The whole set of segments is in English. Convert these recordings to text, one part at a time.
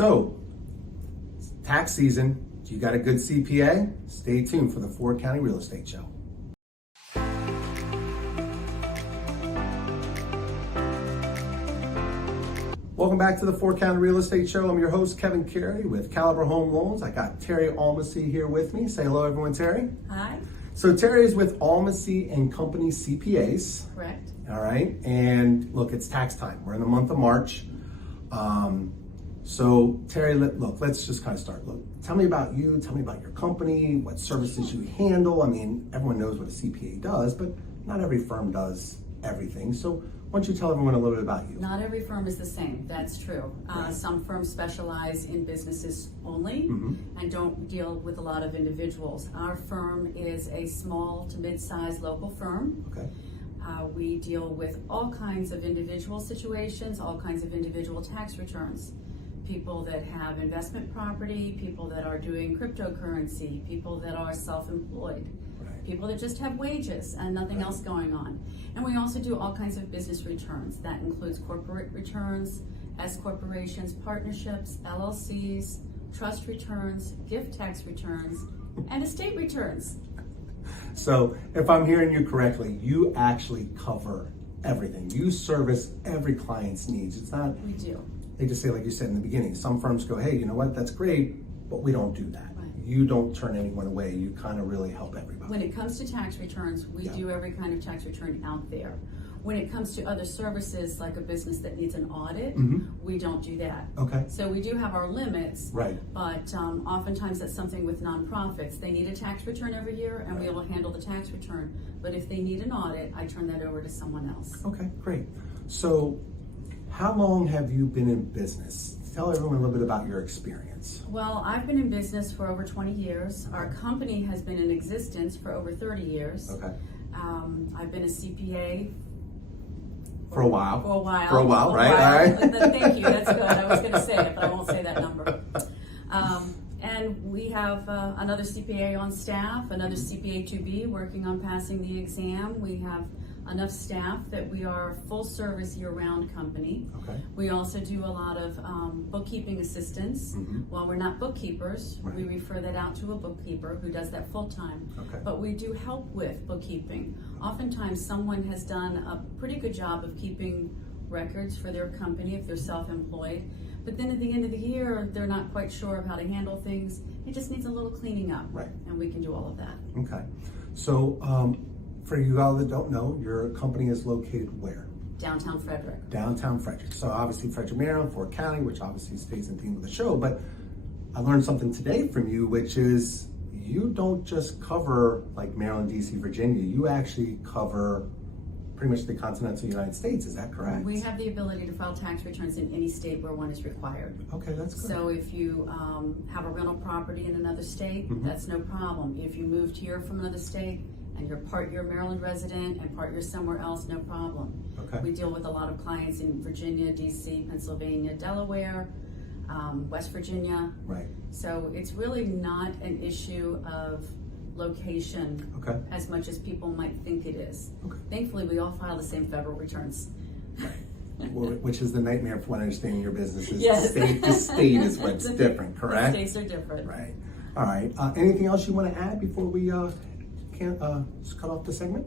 So, it's tax season. You got a good CPA? Stay tuned for the Ford County Real Estate Show. Welcome back to the Ford County Real Estate Show. I'm your host, Kevin Carey with Caliber Home Loans. I got Terri Almacy here with me. Say hello, everyone, Terri. Hi. So Terri is with Almacy Company CPAs. Correct. All right. And look, it's tax time. We're in the month of March. So Terri, let's just kind of start. Look, tell me about you. Tell me about your company, what services you handle. I mean, everyone knows what a CPA does, but not every firm does everything. So why don't you tell everyone a little bit about you? Not every firm is the same. That's true. Right. Some firms specialize in businesses only and don't deal with a lot of individuals. Our firm is a small to mid-sized local firm. Okay. We deal with all kinds of individual situations, all kinds of individual tax returns. People that have investment property, people that are doing cryptocurrency, people that are self-employed, people that just have wages and nothing else going on. And we also do all kinds of business returns. That includes corporate returns, S corporations, partnerships, LLCs, trust returns, gift tax returns, and estate returns. So if I'm hearing you correctly, you actually cover everything. You service every client's needs. It's not... We do. They just say, like you said in the beginning, some firms go, hey, you know what, that's great, but we don't do that. Right. You don't turn anyone away. You kind of really help everybody. When it comes to tax returns, we do every kind of tax return out there. When it comes to other services, like a business that needs an audit, we don't do that. Okay. So we do have our limits, Right. But oftentimes that's something with nonprofits. They need a tax return every year, and we will handle the tax return. But if they need an audit, I turn that over to someone else. Okay, great. So how long have you been in business? Tell everyone a little bit about your experience. Well, I've been in business for over 20 years. Our company has been in existence for over 30 years. Okay. I've been a CPA For a while. For a while. For a while, right? All right. Thank you. That's good. I was going to say it, but I won't say that number. And we have another CPA on staff, another CPA to be working on passing the exam. We have enough staff that we are a full service year-round company. Okay. We also do a lot of bookkeeping assistance. While we're not bookkeepers, we refer that out to a bookkeeper who does that full-time. Okay. But we do help with bookkeeping. Oftentimes someone has done a pretty good job of keeping records for their company if they're self-employed. But then at the end of the year, they're not quite sure of how to handle things. It just needs a little cleaning up. Right. And we can do all of that. Okay. So for you all that don't know, your company is located where? Downtown Frederick. Downtown Frederick. So obviously Frederick, Maryland, Ford County, which obviously stays in theme with the show. But I learned something today from you, which is you don't just cover like Maryland, DC, Virginia. You actually cover pretty much the continental United States. Is that correct? We have the ability to file tax returns in any state where one is required. Okay, that's good. So if you have a rental property in another state, that's no problem. If you moved here from another state and you're a Maryland resident and part you're somewhere else, no problem. Okay. We deal with a lot of clients in Virginia, DC, Pennsylvania, Delaware, West Virginia. Right. So it's really not an issue of location as much as people might think it is. Okay. Thankfully, we all file the same federal returns. Right. Which is the nightmare for when understanding your business is yes. state to state is what's different, correct? The states are different. Right. All right. Anything else you want to add before we can't cut off the segment?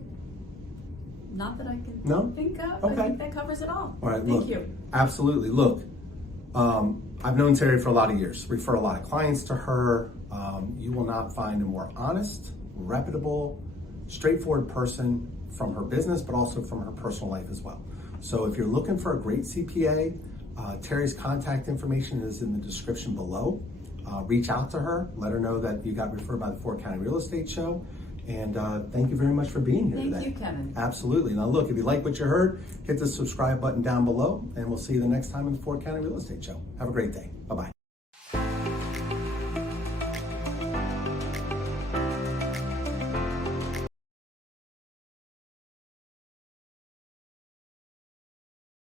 Not that I can think of. Okay. I think that covers it all. All right. Thank you. Absolutely. Look, I've known Terri for a lot of years. Refer a lot of clients to her. You will not find a more honest, reputable, straightforward person from her business, but also from her personal life as well. So if you're looking for a great CPA, Terri's contact information is in the description below. Reach out to her. Let her know that you got referred by the Ford County Real Estate Show. And thank you very much for being here today. Thank you, Kevin. Absolutely. Now look, if you like what you heard, hit the subscribe button down below, and we'll see you the next time in the Ford County Real Estate Show. Have a great day.